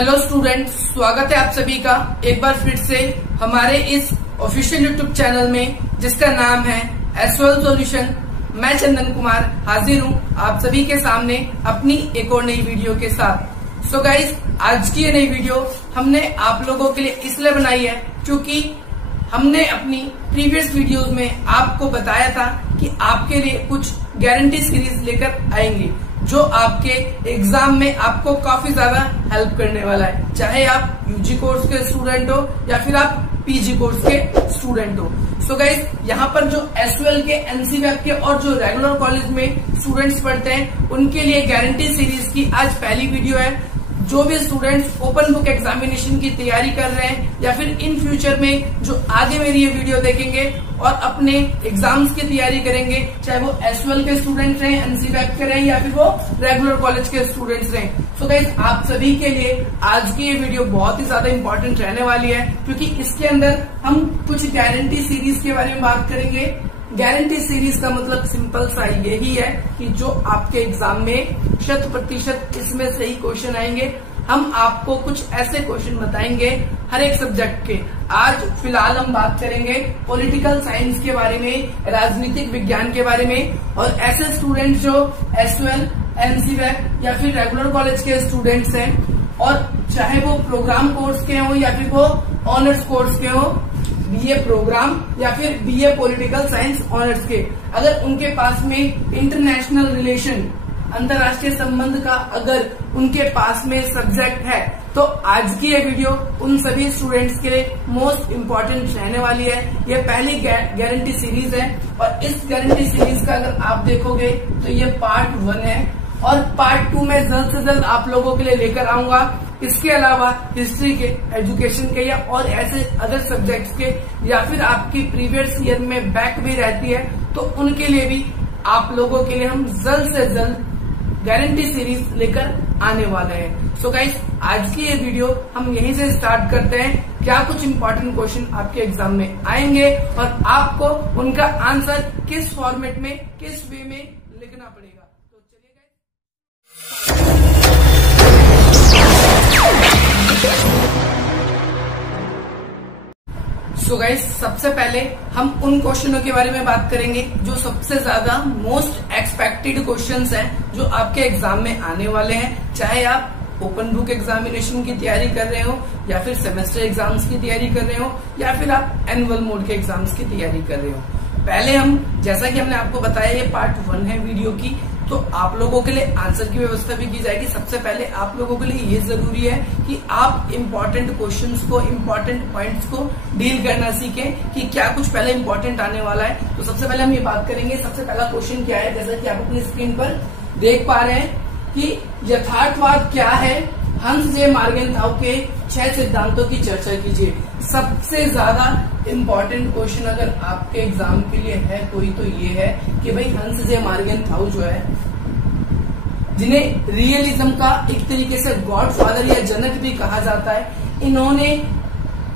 Hello students, स्वागत है आप सभी का एक बार फिर से हमारे इस ऑफिशियल यूट्यूब चैनल में जिसका नाम है एसओएल सॉल्यूशन। मैं चंदन कुमार हाजिर हूँ आप सभी के सामने अपनी एक और नई वीडियो के साथ। सो गाइज, आज की ये नई वीडियो हमने आप लोगों के लिए इसलिए बनाई है क्योंकि हमने अपनी प्रीवियस वीडियोस में आपको बताया था कि आपके लिए कुछ गारंटी सीरीज लेकर आएंगे जो आपके एग्जाम में आपको काफी ज्यादा हेल्प करने वाला है, चाहे आप यूजी कोर्स के स्टूडेंट हो या फिर आप पीजी कोर्स के स्टूडेंट हो। सो गाइज, यहाँ पर जो एसओएल के, एनसीवैब के और जो रेगुलर कॉलेज में स्टूडेंट्स पढ़ते हैं उनके लिए गारंटी सीरीज की आज पहली वीडियो है। जो भी स्टूडेंट्स ओपन बुक एग्जामिनेशन की तैयारी कर रहे हैं या फिर इन फ्यूचर में जो आगे मेरी ये वीडियो देखेंगे और अपने एग्जाम्स की तैयारी करेंगे, चाहे वो एसओएल के स्टूडेंट रहें, एनसीवैब के रहें या फिर वो रेगुलर कॉलेज के स्टूडेंट्स रहें। सो गाइस, आप सभी के लिए आज की ये वीडियो बहुत ही ज्यादा इंपॉर्टेंट रहने वाली है क्योंकि इसके अंदर हम कुछ गारंटी सीरीज के बारे में बात करेंगे। गारंटी सीरीज का मतलब सिंपल सा यही है कि जो आपके एग्जाम में 100% इसमें सही क्वेश्चन आएंगे। हम आपको कुछ ऐसे क्वेश्चन बताएंगे हर एक सब्जेक्ट के। आज फिलहाल हम बात करेंगे पॉलिटिकल साइंस के बारे में, राजनीतिक विज्ञान के बारे में, और ऐसे स्टूडेंट जो एसओएल, एनसीवैब या फिर रेगुलर कॉलेज के स्टूडेंट्स हैं और चाहे वो प्रोग्राम कोर्स के हों या फिर वो ऑनर्स कोर्स के हों, बीए प्रोग्राम या फिर बीए पॉलिटिकल साइंस ऑनर्स के, अगर उनके पास में इंटरनेशनल रिलेशन, अंतर्राष्ट्रीय संबंध का अगर उनके पास में सब्जेक्ट है तो आज की ये वीडियो उन सभी स्टूडेंट्स के लिए मोस्ट इम्पोर्टेंट रहने वाली है। ये पहली गारंटी सीरीज है और इस गारंटी सीरीज का अगर आप देखोगे तो ये पार्ट 1 है और पार्ट 2 में जल्द से जल्द आप लोगों के लिए लेकर आऊंगा। इसके अलावा हिस्ट्री के, एजुकेशन के या और ऐसे अदर सब्जेक्ट्स के या फिर आपकी प्रीवियस ईयर में बैक भी रहती है तो उनके लिए भी आप लोगों के लिए हम जल्द से जल्द गारंटी सीरीज लेकर आने वाले हैं। सो गाइस, आज की ये वीडियो हम यहीं से स्टार्ट करते हैं। क्या कुछ इंपॉर्टेंट क्वेश्चन आपके एग्जाम में आएंगे और आपको उनका आंसर किस फॉर्मेट में, किस वे में लिखना पड़ेगा। तो चलिए सो गाइस, सबसे पहले हम उन क्वेश्चनों के बारे में बात करेंगे जो सबसे ज्यादा मोस्ट एक्सपेक्टेड क्वेश्चंस हैं जो आपके एग्जाम में आने वाले हैं, चाहे आप ओपन बुक एग्जामिनेशन की तैयारी कर रहे हो या फिर सेमेस्टर एग्जाम्स की तैयारी कर रहे हो या फिर आप एनुअल मोड के एग्जाम्स की तैयारी कर रहे हो। पहले हम, जैसा कि हमने आपको बताया, ये पार्ट 1 है वीडियो की, तो आप लोगों के लिए आंसर की व्यवस्था भी की जाएगी। सबसे पहले आप लोगों के लिए ये जरूरी है कि आप इम्पोर्टेंट क्वेश्चंस को, इम्पोर्टेंट पॉइंट्स को डील करना सीखें कि क्या कुछ पहले इम्पोर्टेंट आने वाला है। तो सबसे पहले हम ये बात करेंगे, सबसे पहला क्वेश्चन क्या है, जैसा कि आप अपनी स्क्रीन पर देख पा रहे हैं कि यथार्थवाद क्या है, हंस जे मार्गेंथाउ के 6 सिद्धांतों की चर्चा कीजिए। सबसे ज्यादा इम्पोर्टेंट क्वेश्चन अगर आपके एग्जाम के लिए है कोई तो ये है कि भाई हंस जे मार्गेंथाउ जो है, जिन्हें रियलिज्म का एक तरीके से गॉडफादर या जनक भी कहा जाता है, इन्होंने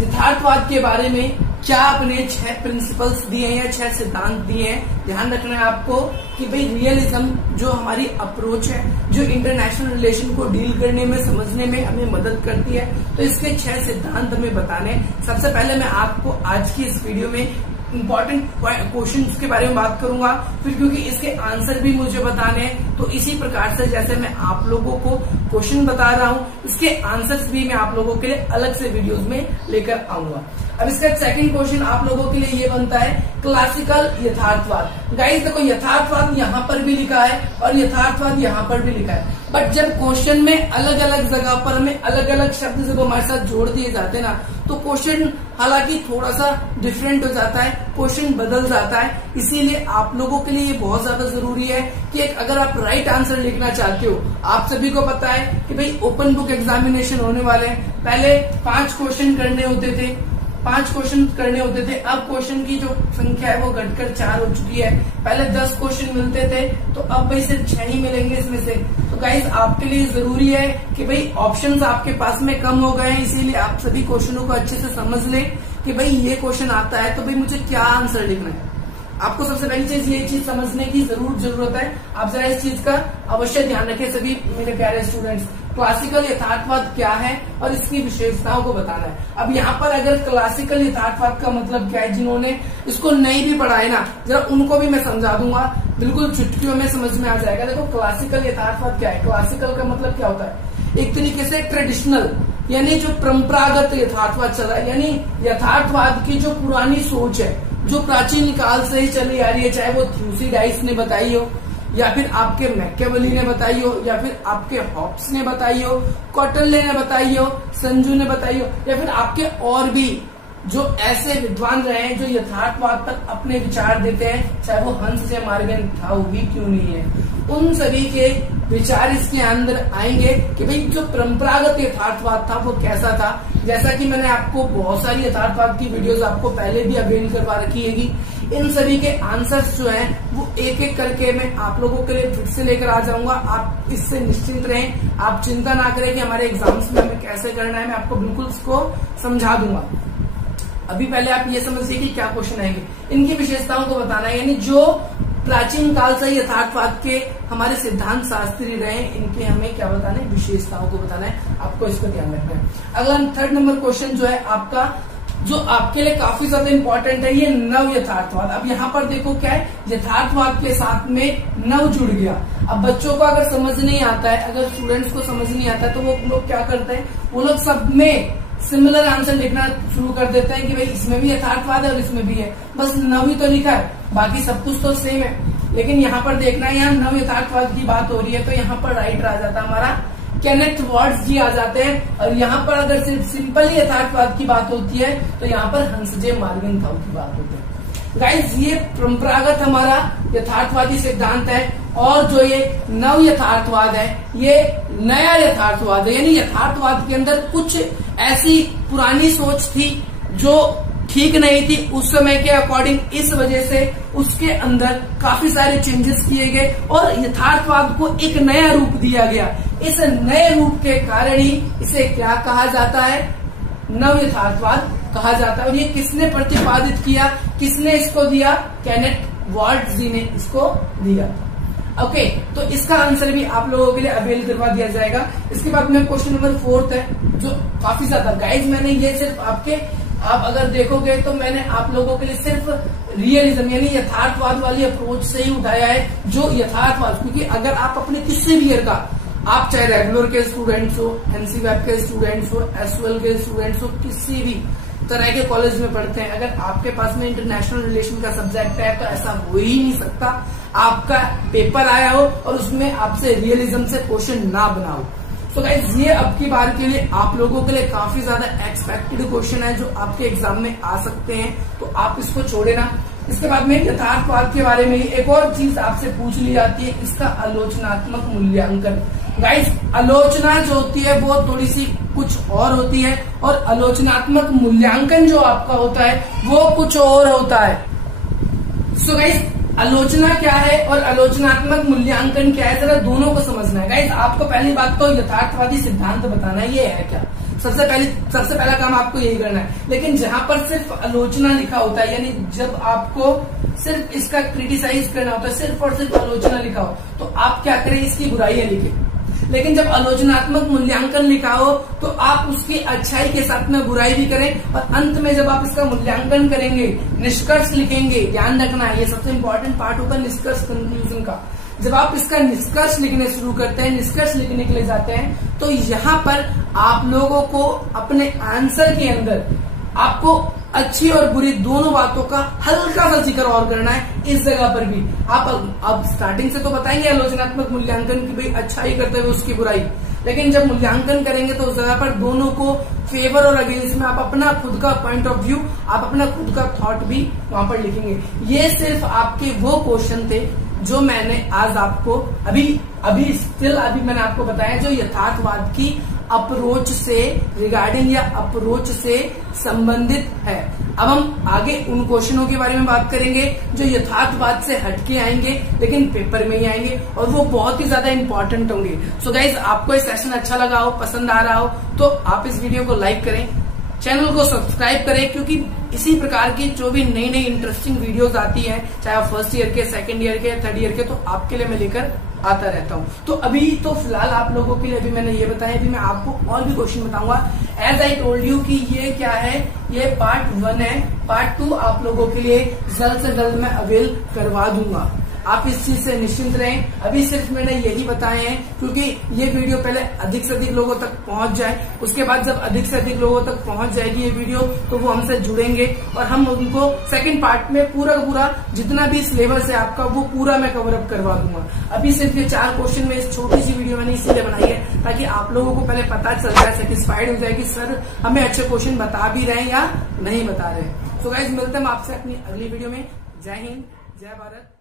यथार्थवाद के बारे में क्या अपने 6 प्रिंसिपल्स दिए हैं या 6 सिद्धांत दिए हैं। ध्यान रखना है आपको कि भाई रियलिज्म जो हमारी अप्रोच है, जो इंटरनेशनल रिलेशन को डील करने में, समझने में हमें मदद करती है, तो इसके 6 सिद्धांत हमें बताने। सबसे पहले मैं आपको आज की इस वीडियो में इम्पोर्टेंट क्वेश्चंस के बारे में बात करूंगा, फिर क्योंकि इसके आंसर भी मुझे बताने हैं तो इसी प्रकार से जैसे मैं आप लोगों को क्वेश्चन बता रहा हूं, इसके आंसर्स भी मैं आप लोगों के लिए अलग से वीडियोस में लेकर आऊंगा। अब इसका सेकंड क्वेश्चन आप लोगों के लिए ये बनता है, क्लासिकल यथार्थवाद। गाइस देखो, यथार्थवाद यहाँ पर भी लिखा है और यथार्थवाद यहाँ पर भी लिखा है, बट जब क्वेश्चन में अलग अलग जगह पर हमें अलग अलग शब्द जब हमारे साथ जोड़ दिए जाते हैं ना, तो क्वेश्चन हालांकि थोड़ा सा डिफरेंट हो जाता है, क्वेश्चन बदल जाता है। इसीलिए आप लोगों के लिए ये बहुत ज्यादा जरूरी है कि अगर आप राइट आंसर लिखना चाहते हो, आप सभी को पता है कि भाई ओपन बुक एग्जामिनेशन होने वाले हैं, पहले 5 क्वेश्चन करने होते थे, 5 क्वेश्चन करने होते थे, अब क्वेश्चन की जो संख्या है वो घटकर 4 हो चुकी है। पहले 10 क्वेश्चन मिलते थे तो अब भाई सिर्फ 6 ही मिलेंगे इसमें से। तो गाइस, आपके लिए जरूरी है कि भाई ऑप्शंस आपके पास में कम हो गए हैं, इसीलिए आप सभी क्वेश्चनों को अच्छे से समझ लें कि भाई ये क्वेश्चन आता है तो भाई मुझे क्या आंसर लिखना है। आपको सबसे पहली चीज ये चीज समझने की जरूरत है। आप जरा इस चीज का अवश्य ध्यान रखें सभी मेरे प्यारे स्टूडेंट्स। क्लासिकल यथार्थवाद क्या है और इसकी विशेषताओं को बताना है। अब यहाँ पर अगर क्लासिकल यथार्थवाद का मतलब क्या है, जिन्होंने इसको नहीं भी पढ़ा है ना, जरा उनको भी मैं समझा दूंगा, बिल्कुल चुटकियों में समझ में आ जाएगा। देखो क्लासिकल यथार्थवाद क्या है, क्लासिकल का मतलब क्या होता है, एक तरीके से ट्रेडिशनल यानी जो परंपरागत यथार्थवाद चल रहा है, यानी यथार्थवाद की जो पुरानी सोच है, जो प्राचीन काल से ही चली आ रही है, चाहे वो थ्यूसिडाइड्स ने बताई हो या फिर आपके मैकियावेली ने बताई हो या फिर आपके हॉब्स ने बताई हो, कौटिल्य ने बताई हो, संजू ने बताई हो, या फिर आपके और भी जो ऐसे विद्वान रहे हैं जो यथार्थवाद पर अपने विचार देते हैं, चाहे वो हंस जय मार्गन था वो भी क्यों नहीं है, उन सभी के विचार इसके अंदर आएंगे कि भाई जो परंपरागत यथार्थवाद था वो कैसा था। जैसा कि मैंने आपको बहुत सारी यथार्थवाद की वीडियोस आपको पहले भी अवेल करवा रखी हैगी, इन सभी के आंसर्स जो हैं वो एक एक करके मैं आप लोगों के लिए फिर से लेकर आ जाऊंगा। आप इससे निश्चिंत रहें, आप चिंता ना करें कि हमारे एग्जाम्स में हमें कैसे करना है, मैं आपको बिल्कुल इसको समझा दूंगा। अभी पहले आप ये समझिए कि क्या क्वेश्चन आएंगे, इनकी विशेषताओं को बताना है, यानी जो प्राचीन काल से यथार्थवाद के हमारे सिद्धांत शास्त्री रहे, इनके हमें क्या बताना है, विशेषताओं को बताना है, आपको इसका ध्यान रखना है। अगला 3rd नंबर क्वेश्चन जो है आपका, जो आपके लिए काफी ज्यादा इंपॉर्टेंट है, ये नव यथार्थवाद। अब यहाँ पर देखो क्या है, यथार्थवाद के साथ में नव जुड़ गया। अब बच्चों को अगर समझ नहीं आता है, अगर स्टूडेंट्स को समझ नहीं आता है, तो वो लोग क्या करते हैं, वो लोग सब में सिमिलर आंसर लिखना शुरू कर देते हैं कि भाई इसमें भी यथार्थवाद है और इसमें भी है, बस नव ही तो लिखा है, बाकी सब कुछ तो सेम है। लेकिन यहाँ पर देखना है, यहाँ नव यथार्थवाद की बात हो रही है, तो यहाँ पर राइटर आ जाता है हमारा केनेथ वॉर्ड्स जी आ जाते हैं। और यहाँ पर अगर सिर्फ सिंपल ही यथार्थवाद की बात होती है तो यहाँ पर हंस जय मार्गेनथाउ की बात होती है। गाइस ये परंपरागत हमारा यथार्थवादी सिद्धांत है, और जो ये नव यथार्थवाद है ये नया यथार्थवाद है, यानी यथार्थवाद के अंदर कुछ ऐसी पुरानी सोच थी जो ठीक नहीं थी उस समय के अकॉर्डिंग, इस वजह से उसके अंदर काफी सारे चेंजेस किए गए और यथार्थवाद को एक नया रूप दिया गया। इस नए रूप के कारण ही इसे क्या कहा जाता है, नव यथार्थवाद कहा जाता है। और ये किसने प्रतिपादित किया, किसने इसको दिया, केनेथ वॉर्ड्स जी ने इसको दिया। ओके, तो इसका आंसर भी आप लोगों के लिए अवेल करवा दिया जाएगा। इसके बाद में क्वेश्चन नंबर 4 है, जो काफी ज्यादा गाइज मैंने ये सिर्फ आपके, आप अगर देखोगे तो मैंने आप लोगों के लिए सिर्फ रियलिज्म यानी यथार्थवाद वाली अप्रोच से ही उठाया है, जो यथार्थवाद, क्योंकि अगर आप अपने किसी भी ईयर का, आप चाहे रेगुलर के स्टूडेंट्स हो, एनसी वेब के स्टूडेंट्स हो, एसओएल के स्टूडेंट्स हो, किसी भी तरह के कॉलेज में पढ़ते हैं, अगर आपके पास में इंटरनेशनल रिलेशन का सब्जेक्ट है तो ऐसा हो ही नहीं सकता आपका पेपर आया हो और उसमें आपसे रियलिज्म से क्वेश्चन ना बना हो। सो गाइस ये अब की बार के लिए आप लोगों के लिए काफी ज्यादा एक्सपेक्टेड क्वेश्चन है जो आपके एग्जाम में आ सकते हैं, तो आप इसको छोड़े ना। इसके बाद में यथार्थवाद के बारे में एक और चीज आपसे पूछ ली जाती है, इसका आलोचनात्मक मूल्यांकन। गाइस आलोचना जो होती है वो थोड़ी सी कुछ और होती है और आलोचनात्मक मूल्यांकन जो आपका होता है वो कुछ और होता है। सो गाइस आलोचना क्या है और आलोचनात्मक मूल्यांकन क्या है, जरा दोनों को समझना है। गाइस आपको पहली बात तो यथार्थवादी सिद्धांत बताना है, ये है क्या, सबसे पहला काम आपको यही करना है। लेकिन जहां पर सिर्फ आलोचना लिखा होता है, यानी जब आपको सिर्फ इसका क्रिटिसाइज करना होता है, सिर्फ और सिर्फ आलोचना लिखा हो, तो आप क्या करें, इसकी बुराइयां लिखें। लेकिन जब आलोचनात्मक मूल्यांकन लिखा हो तो आप उसकी अच्छाई के साथ में बुराई भी करें, और अंत में जब आप इसका मूल्यांकन करेंगे, निष्कर्ष लिखेंगे। ध्यान रखना है, ये सबसे इम्पोर्टेंट पार्ट होता है निष्कर्ष, कंक्लूजन का। जब आप इसका निष्कर्ष लिखने शुरू करते हैं, निष्कर्ष लिखने के लिए जाते हैं, तो यहाँ पर आप लोगों को अपने आंसर के अंदर आपको अच्छी और बुरी दोनों बातों का हल्का सा जिक्र और करना है। इस जगह पर भी आप अब स्टार्टिंग से तो बताएंगे आलोचनात्मक मूल्यांकन की भाई अच्छाई करते हुए उसकी बुराई, लेकिन जब मूल्यांकन करेंगे तो उस जगह पर दोनों को फेवर और अगेंस्ट में आप अपना खुद का पॉइंट ऑफ व्यू, आप अपना खुद का थॉट भी वहां पर लिखेंगे। ये सिर्फ आपके वो क्वेश्चन थे जो मैंने आज आपको अभी मैंने आपको बताया, जो यथार्थवाद की अप्रोच से रिगार्डिंग या अप्रोच से संबंधित है। अब हम आगे उन क्वेश्चनों के बारे में बात करेंगे जो यथार्थवाद से हटके आएंगे लेकिन पेपर में ही आएंगे, और वो बहुत ही ज्यादा इंपॉर्टेंट होंगे। सो गाइज आपको ये सेशन अच्छा लगा हो, पसंद आ रहा हो, तो आप इस वीडियो को लाइक करें, चैनल को सब्सक्राइब करें, क्योंकि इसी प्रकार की जो भी नई नई इंटरेस्टिंग वीडियोस आती हैं, चाहे आप फर्स्ट ईयर के, सेकंड ईयर के, थर्ड ईयर के, तो आपके लिए मैं लेकर आता रहता हूँ। तो अभी तो फिलहाल आप लोगों के लिए अभी मैंने ये बताया, अभी मैं आपको और भी क्वेश्चन बताऊंगा। एज आई टोल्ड यू कि ये क्या है, ये पार्ट 1 है। पार्ट 2 आप लोगों के लिए जल्द से जल्द मैं अवेल करवा दूंगा, आप इस चीज से निश्चिंत रहें। अभी सिर्फ मैंने यही बताए हैं क्योंकि ये वीडियो पहले अधिक से अधिक लोगों तक पहुंच जाए, उसके बाद जब अधिक से अधिक लोगों तक पहुंच जाएगी ये वीडियो तो वो हमसे जुड़ेंगे और हम उनको सेकंड पार्ट में पूरा का पूरा जितना भी सिलेबस है आपका वो पूरा मैं कवर अप करवा दूंगा। अभी सिर्फ ये 4 क्वेश्चन में इस छोटी सी वीडियो मैंने इसीलिए बनाई है ताकि आप लोगों को पहले पता चल जाए, सेटिस्फाइड हो जाए कि सर हमें अच्छे क्वेश्चन बता भी रहे हैं या नहीं बता रहे। तो गाइस मिलते हैं आपसे अपनी अगली वीडियो में। जय हिंद, जय भारत।